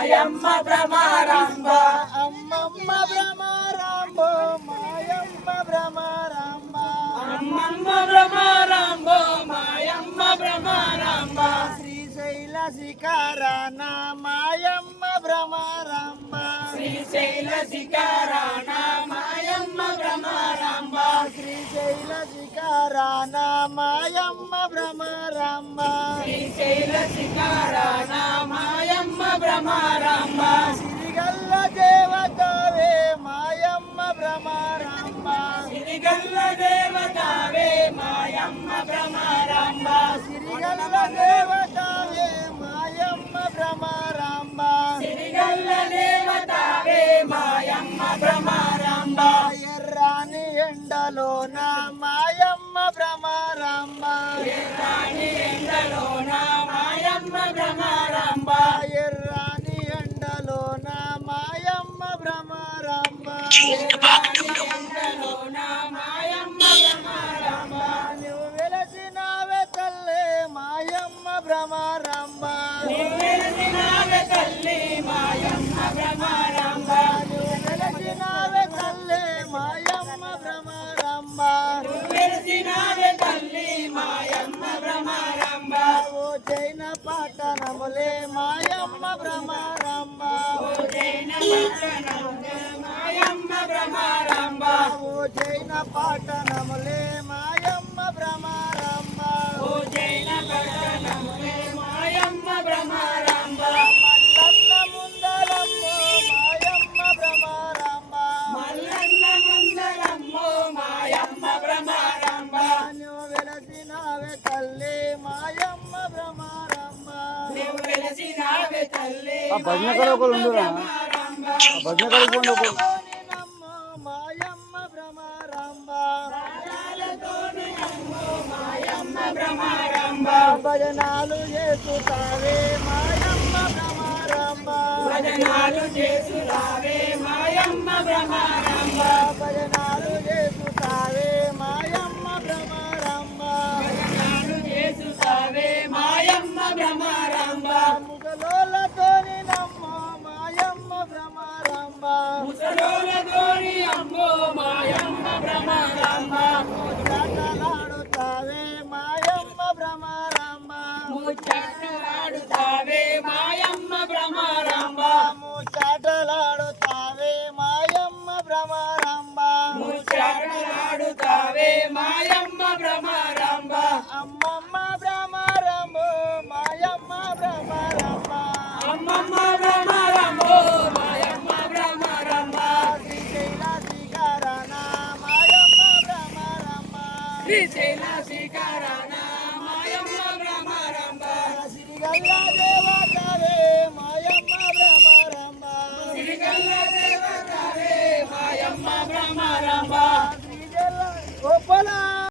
మాయమ్మ భ్రమరాంబ అమ్మమ్మ భ్రమరాంబ మాయమ్మ భ్రమరాంబ అమ్మమ్మ భ్రమరాంబ మాయమ్మ భ్రమరాంబ శ్రీశైల శిఖరాన మాయమ్మ భ్రమరాంబ శ్రీశైల శిఖరాన మాయమ్మ భ్రమరాంబ శ్రీశైల శిఖరాన మాయమ్మ భ్రమరాంబ శ్రీశైల శిఖరాన మాయమ్మ భ్రమరాంబ సిరిగల్ల దేవతవే మాయమ్మ భ్రమరాంబ సిరిగల్ల దేవతావే మాయమ్మ భ్రమరాంబ సిరిగల్ల దేవతవే మాయమ్మ భ్రమరాంబ సిరిగల్ల దేవతావే మాయమ్మ భ్రమరాంబ ఎర్రాని ఎండలోన మాయమ్మ భ్రమరాంబ ఎర్రాని ఎండలోన మాయమ్మ భ్రమరాంబ ఎర్రాని ఎండలోన మాయమ్మ భ్రమరాంబ ఎండలోన మాయమ్మ భ్రమరాంబ నువ్వు వెలసినావే తల్లే మాయమ్మ భ్రమరాంబ వెలసినావే తల్లి మాయమ్మ భ్రమరాంబ నువ్వు వెలసినావే తల్లే మాయమ్మ భ్రమరాంబ వెలసినావే తల్లి మాయమ్మ భ్రమరాంబ ఓ జైన పట్టణములే మాయమ్మ భ్రమరాంబ జైన పట్టణములే మాయమ్మ భ్రమరాంబ ఓ జైన పట్టణములే మాయమ్మ భ్రమరాంబ ఓ జైన పట్టణములే మాయమ్మ భ్రమరాంబ మల్లన్న ముందరమ్మో మాయమ్మ భ్రమరాంబ మల్లన్న మందరమ్మో మాయమ్మ భ్రమరాంబ నువ్వు వెలసినావే తల్లి మాయమ్మ భ్రమరాంబ నీవు వెలసినావే తల్లి భజన కళకులు ఉండురా భజన కళకు నమ్మో మాయమ్మ భ్రమరాంబ మాయమ్మ భ్రమరాంబ భజనాలు చేసుతావే మాయమ్మ భ్రమరాంబ భజనాలు చేసురావే మాయమ్మ భ్రమరాంబ భజనాలు చేసుతావే మాయమ్మ భ్రమరాంబ భజనాలు చేసుతావే మాయమ్మ భ్రమరాంబ ముసలోళ్ళతోని నమ్మో మాయమ్మ భ్రమరాంబ ముసలోలతోని అమ్మో మాయమ్మ భ్రమరాంబ ముచ్చటలాడుతావే మాయమ్మ భ్రమరాంబ ముచ్చట్లాడుతావే మాయమ్మ భ్రమరాంబ ముచ్చటలాడుతావే మాయమ్మ భ్రమరాంబ ముచ్చట్లాడుతావే మాయమ్మ భ్రమరాంబ అమ్మమ్మ భ్రమరాంబో మాయమ్మ భ్రమరాంబ అమ్మమ్మ భ్రమరాంబో మాయమ్మ భ్రమరాంబ శ్రీశైల శిఖరాన మాయమ్మ భ్రమరాంబ శ్రీశైల శిఖరాన మాయమ్మ భ్రమరాంబ సిరిగల్ల